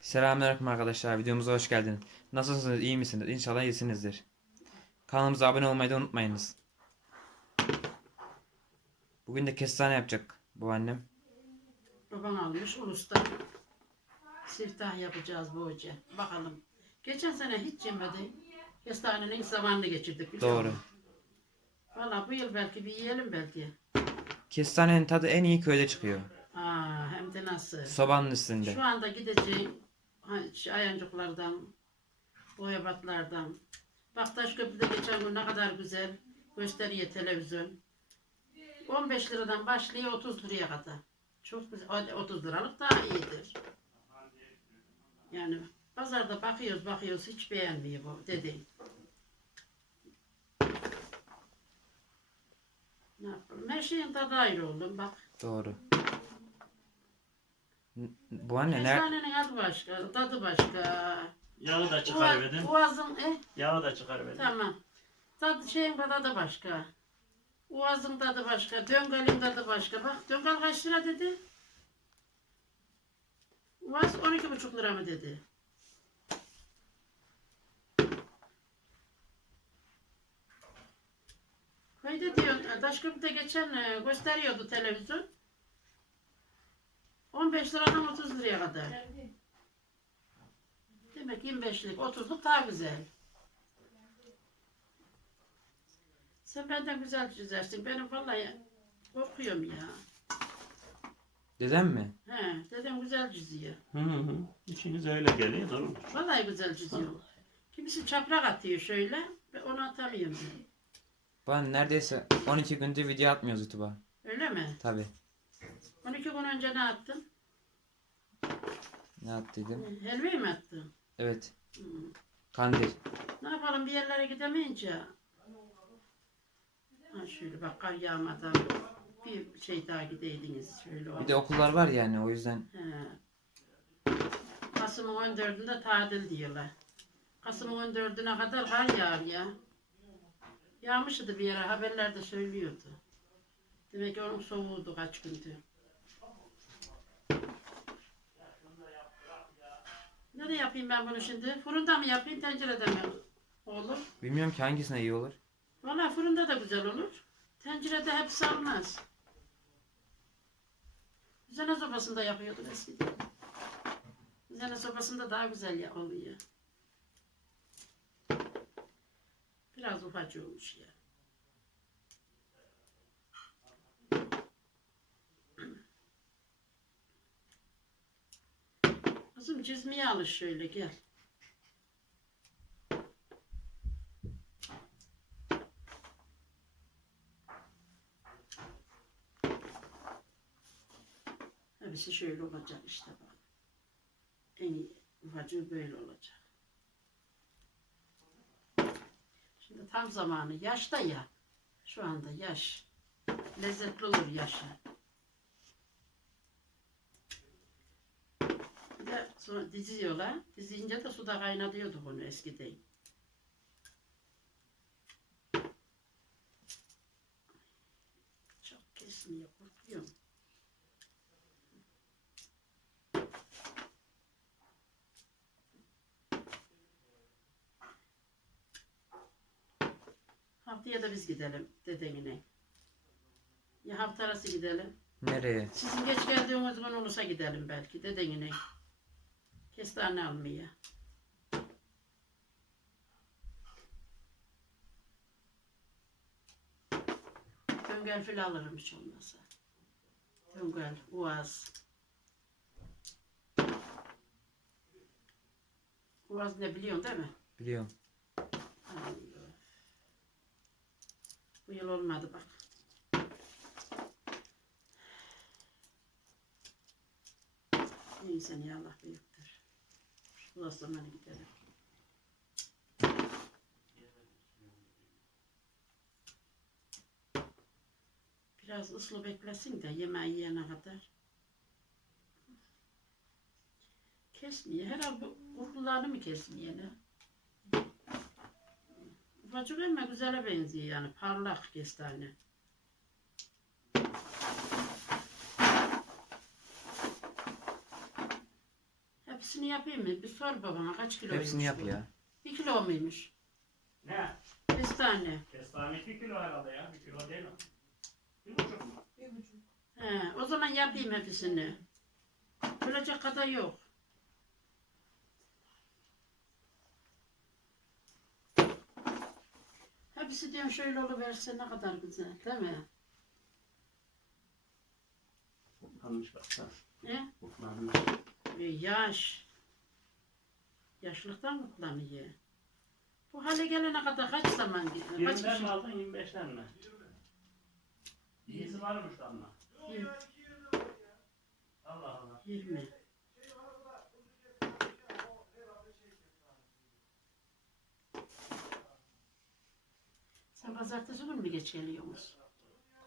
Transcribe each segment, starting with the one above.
Selamünaleyküm arkadaşlar. Videomuza hoş geldiniz. Nasılsınız? iyi misiniz? İnşallah iyisinizdir. Kanalımıza abone olmayı da unutmayınız. Bugün de kestane yapacak bu annem. Baban almış Ulus'ta. Siftah yapacağız bu hoca. Bakalım. Geçen sene hiç yemedim. Kestanenin zamanını geçirdik biliyor Doğru. Valla bu yıl belki bir yiyelim belki. Kestanenin tadı en iyi köyde çıkıyor. Aa, hem de nasıl. Sobanın üstünde. Şu anda gideceğim ayancıklardan, boyabatlardan. Bak Taşköprü'de geçen gün ne kadar güzel gösteriyor televizyon. 15 liradan başlıyor 30 liraya kadar. Çok güzel. Hadi 30 liralık daha iyidir. Yani pazarda bakıyoruz bakıyoruz hiç beğenmiyor bu dediğim. Ne yapalım? Her şeyin tadı ayrı oğlum bak. Doğru. Bu anne ne? Kestanenin adı başka, tadı başka. Yağı da çıkarıverdim. Boğazın, eh, Yağı da çıkarıverdim. tamam. Tadı şeyin tadı başka. Boğazın tadı başka, döngalin tadı başka. Bak döngal kaç lira dedi? Boğaz 12 buçuk lira mı dedi? Köyde diyor, Taşköprü'de geçen e, gösteriyordu televizyon. 15 liradan 30 liraya kadar. Demek 25'lik, 30'luk daha güzel. Sen benden güzel çizersin. Benim vallahi korkuyorum ya. Dedem mi? He, dedem güzel çiziyor. Hı hı. İşiniz öyle geliyor doğru? Vallahi güzel çiziyor. Kimisi çaprak atıyor şöyle. ve Onu atamıyorum ben. Neredeyse 12 gündür video atmıyoruz YouTube'a. Öyle mi? Tabi. 12 gün önce ne attın? Ne attıydım? Helveyi mi attın? Evet. Hmm. Kandil. Ne yapalım bir yerlere gidemeyince. Ha şöyle bak kar yağmadan bir şey daha gideydiniz şöyle. Bir de okullar var yani o yüzden. He. Kasım'ın 14'ünde tatil diyorlar. Kasım'ın 14'üne kadar kar yağar ya. Yağmıştı bir yere haberlerde söylüyordu. Demek ki onun soğuğuydu kaç gündür. Nerede yapayım ben bunu şimdi? Fırında mı yapayım, tencerede mi olur? Bilmiyorum ki hangisine iyi olur. Valla fırında da güzel olur. Tencerede hep sarmaz. Üzene sobasında yapıyordum eskiden. Üzene sobasında daha güzel oluyor. Biraz ufacık olmuş ya. Kızım çizmeye alış şöyle gel. Hepsi şöyle olacak işte bak. En iyi böyle olacak. Şimdi tam zamanı. Yaşta ya. Şu anda yaş. Lezzetli olur yaşa. Bir de sonra diziyorlar. Diziyince de suda kaynatıyordu bunu eskiden. Çok kesmiyor. Korkuyorum. Haftaya da biz gidelim dedemine. Ya hafta arası gidelim. Nereye? Sizin geç geldiğiniz gün olursa gidelim belki dedemine. Kestane almaya. Döngel fil alırım hiç olmazsa. Döngel, uaz. Uaz ne biliyorsun değil mi? Biliyorum. Allah. Bu yıl olmadı bak. Neyse ya Allah büyüktür. Bu zaman gidelim. Biraz ıslı beklesin de yemeği yiyene kadar. Kesmiyor. Herhalde kurtullarını mı kesmiyor ne? Ufacık ama güzele benziyor yani. Parlak kestane. Hepsini yapayım mı? Bir sor babana kaç kilo Hepsini yap ya. Bir kilo muymuş? Ne? Kestane. Kestane 2 kilo herhalde ya. 1 kilo değil o. Bir buçuk mu? He, o zaman yapayım hepsini. Bölecek kadar yok. Hepsi diyorum şöyle oluverse ne kadar güzel değil mi? Almış baksana. Ne? Mutlanmış. E, yaş. Yaşlıktan mutlanıyor. Bu hale gelene kadar kaç zaman gitti? Kaç 20'den kişi? mi aldın 25'ten mi? İyisi varmış da ama. Yirmi. Allah Allah. 20. Sen pazartesi günü mü geç geliyorsunuz?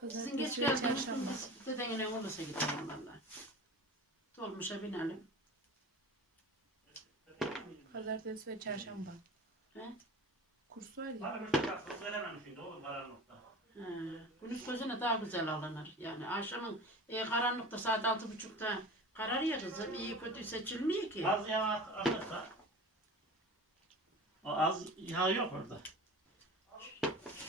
Sizin geç geldiğiniz gün biz dedenin olursa gidelim valla. Dolmuşa binelim. Pazartesi ve çarşamba. He? Kurs var ya. Varmış da bak kız verememişsin de oğlum karanlıkta. He. Gündüz gözüne daha güzel alınır. Yani akşamın e, karanlıkta saat altı buçukta kararıyor kızım. İyi kötü seçilmiyor ki. Az yağ akırsa. O az yağ yok orada.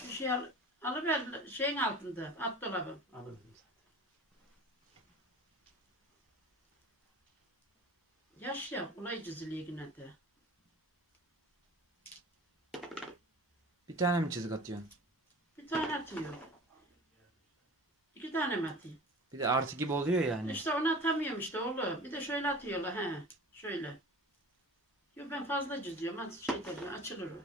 Bir şey al, alıver şeyin altında at dolabın. Alırım. Yaş ya kolay çiziliyor yine de. Bir tane mi çizik atıyorsun? Bir tane atıyor. İki tane mi atayım? Bir de artı gibi oluyor yani. İşte onu atamıyorum işte oğlum. Bir de şöyle atıyorlar he. Şöyle. Yok ben fazla çiziyorum. At şey tabii açılır o.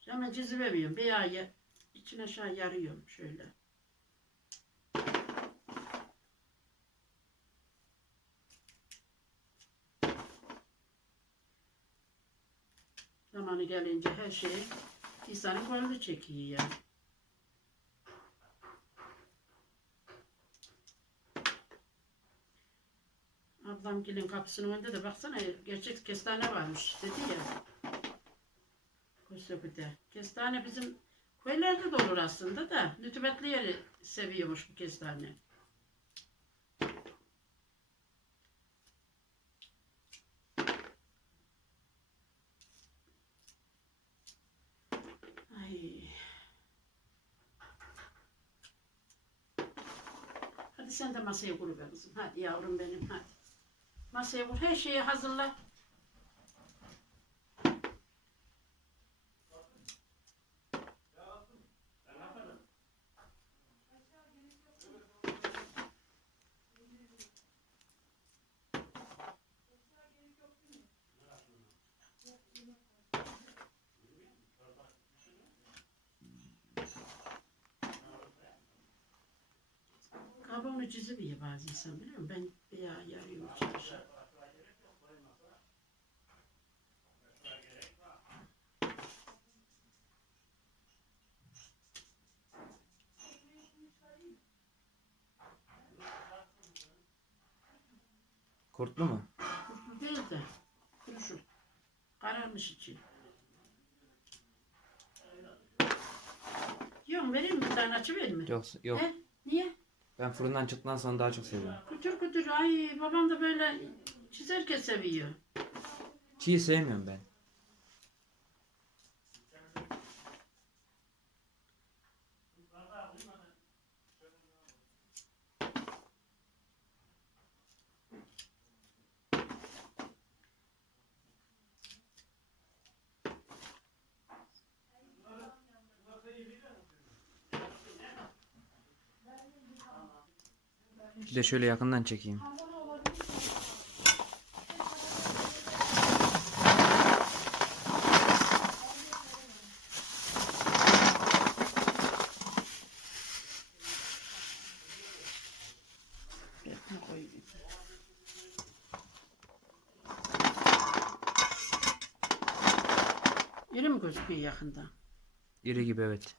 Hemen çiziveriyorum. Bir ay içine aşağı yarıyorum şöyle. Zamanı gelince her şey insanın gönlü çekiyor yani. Ablam gelin kapısının önünde de baksana gerçek kestane varmış dedi ya. Kosobu'da. Kestane bizim köylerde de olur aslında da nütübetli yeri seviyormuş bu kestane. Ay. Hadi sen de masaya kur be kızım. Hadi yavrum benim hadi. Masaya kur. Her şeyi hazırla. Kabuğunu çizemiyor bazı insan biliyor musun? Ben ya yarıyorum çalışa. Kurtlu mu? Kurtlu değil de kuruşu. Kararmış içi. Yok vereyim mi bir tane açıvereyim mi? Yok yok. He? Niye? Ben fırından çıktıktan sonra daha çok seviyorum. Kütür kütür ay babam da böyle çizerken seviyor. Çiğ sevmiyorum ben. Bir de şöyle yakından çekeyim. İri mi gözüküyor yakında? İri gibi evet.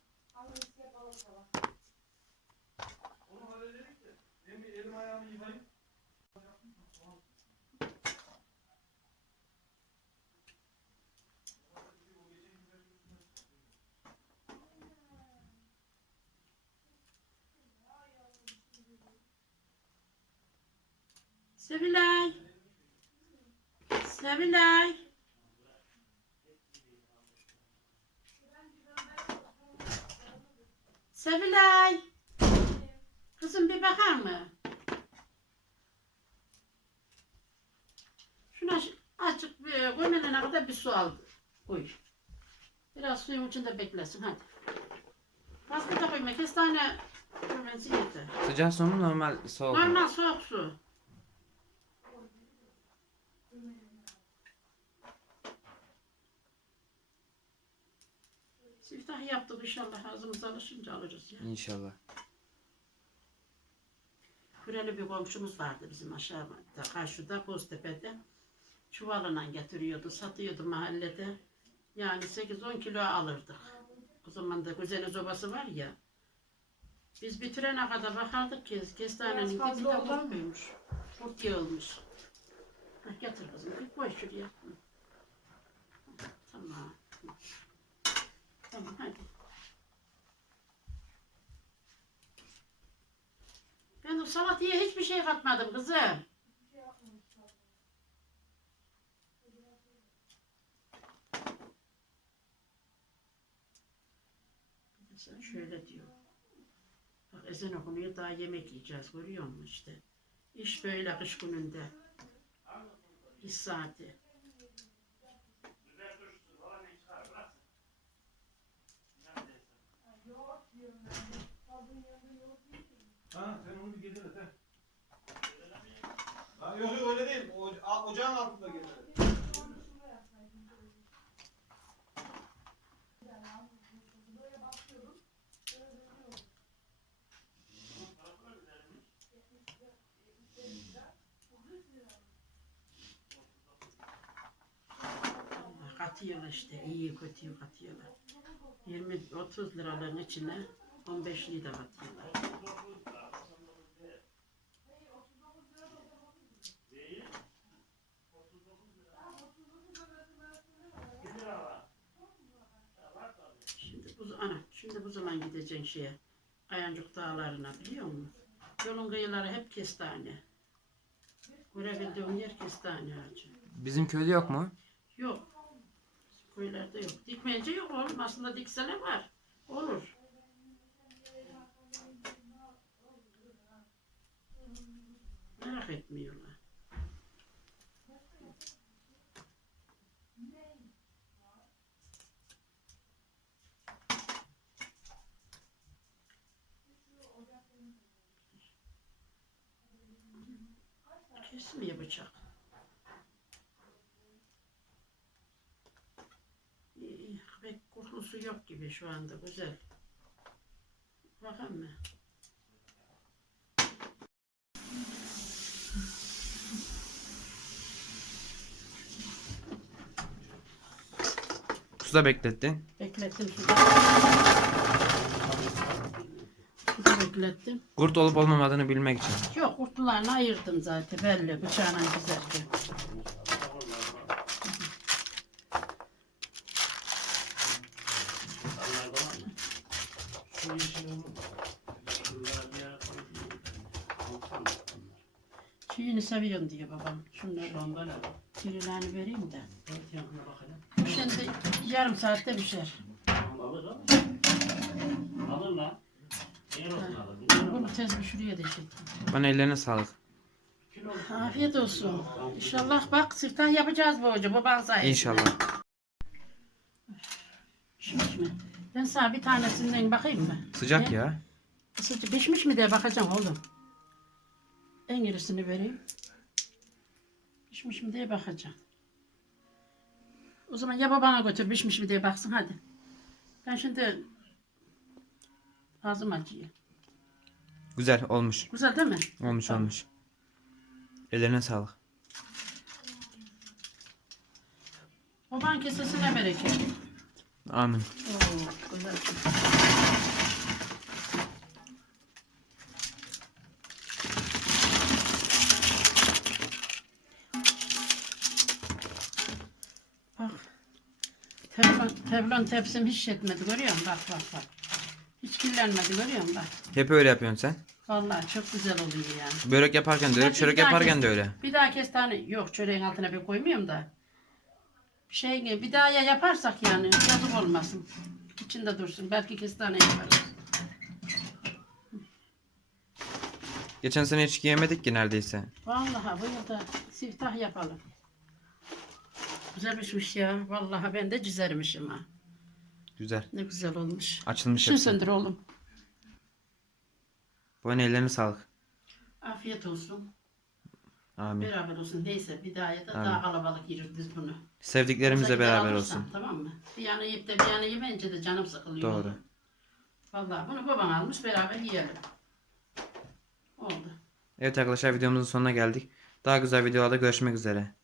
Sevilay. Sevilay. Sevilay. Kızım bir bakar mı? Şuna azıcık bir koymayana kadar bir su al. Koy. Biraz suyun içinde beklesin hadi. Fazla da koyma. Kestane koyması yeter. Sıcak su mu normal soğuk mu? Normal soğuk su. Siftah yaptık inşallah ağzımız alışınca alırız ya. İnşallah. Küreli bir komşumuz vardı bizim aşağıda, karşıda Boztepe'de. Çuvalına getiriyordu, satıyordu mahallede. Yani 8-10 kilo alırdık. O zaman da güzel obası var ya. Biz bitirene kadar bakardık ki kestanenin dibinde kurt büyümüş. Kurt yığılmış. Hah, getir kızım, bir koy şuraya. Tamam. Tamam hadi. Ben o salataya hiçbir şey katmadım kızım. Sen şöyle diyor. Bak ezan okunuyor daha yemek yiyeceğiz görüyor musun işte. İş böyle kış gününde. İş saati. Ha sen onu bir getir et. Ha, yok yok öyle değil. O, a- ocağın altında getir. et. Katıyorlar işte iyi kötüyü katıyorlar. 20-30 liraların içine 15'liyi de katıyorlar. Şimdi bu, ana, şimdi bu zaman gideceksin şeye. Ayancık dağlarına biliyor musun? Yolun kıyıları hep kestane. Görebildiğin yer kestane ağacı. Bizim köyde yok mu? Yok. Köylerde yok. Dikmeyince yok oğlum. Aslında dikseler var. Olur. Merak etmiyorlar. Kesmiyor bıçak. İyi, pek kokusu yok gibi şu anda güzel. Bakın mı? Suda beklettin. Beklettim suda. Suda beklettim. Kurt olup olmamadığını bilmek için. Yok kurtlarını ayırdım zaten belli bıçağla güzelce. Çiğini seviyorum diyor babam. Şunları Onda ne? kirlerini vereyim de. Evet yanına bakalım. Şimdi yarım saatte pişer. Alır lan. Yer olsun alır. Bilmiyorum Bunu tez bir şuraya deşit. Bana ellerine sağlık. Afiyet olsun. İnşallah bak siftah yapacağız bu hoca baban sayesinde. İnşallah. Pişmiş mi? Ben sana bir tanesinden bakayım mı? Sıcak Ne? ya. Isıcı pişmiş mi diye bakacağım oğlum. En gerisini vereyim. Pişmiş mi diye bakacağım. O zaman ya babana götür pişmiş mi diye baksın hadi. Ben şimdi ağzım acıyor. Güzel olmuş. Güzel değil mi? Olmuş Tamam. olmuş. Ellerine sağlık. Baban kesesine bereket. Amin. Oo, güzel. Bak. Teflon, teflon tepsim hiç yetmedi görüyor musun? Bak bak bak. Hiç kirlenmedi görüyor musun? Bak. Hep öyle yapıyorsun sen. Vallahi çok güzel oluyor yani. Börek yaparken de öyle, çörek bir daha yaparken kes- de öyle. Bir daha kestane yok çöreğin altına bir koymuyorum da. Şey bir daha ya yaparsak yani yazık olmasın. İçinde dursun. Belki kestane yaparız. Geçen sene hiç giyemedik ki neredeyse. Vallahi bu yılda siftah yapalım. Güzel pişmiş ya. Vallahi ben de çizermişim ha. Güzel. Ne güzel olmuş. Açılmış Şu hepsi. söndür oğlum. Bu ne ellerine sağlık. Afiyet olsun. Amin. Beraber olsun. Neyse bir daha ya da Amin. daha kalabalık yeriz biz bunu. Sevdiklerimizle beraber alırsan, olsun. Tamam mı? Bir yana yiyip de bir yana yemeyince de canım sıkılıyor. Doğru. Vallahi bunu babam almış beraber yiyelim. Oldu. Evet arkadaşlar videomuzun sonuna geldik. Daha güzel videolarda görüşmek üzere.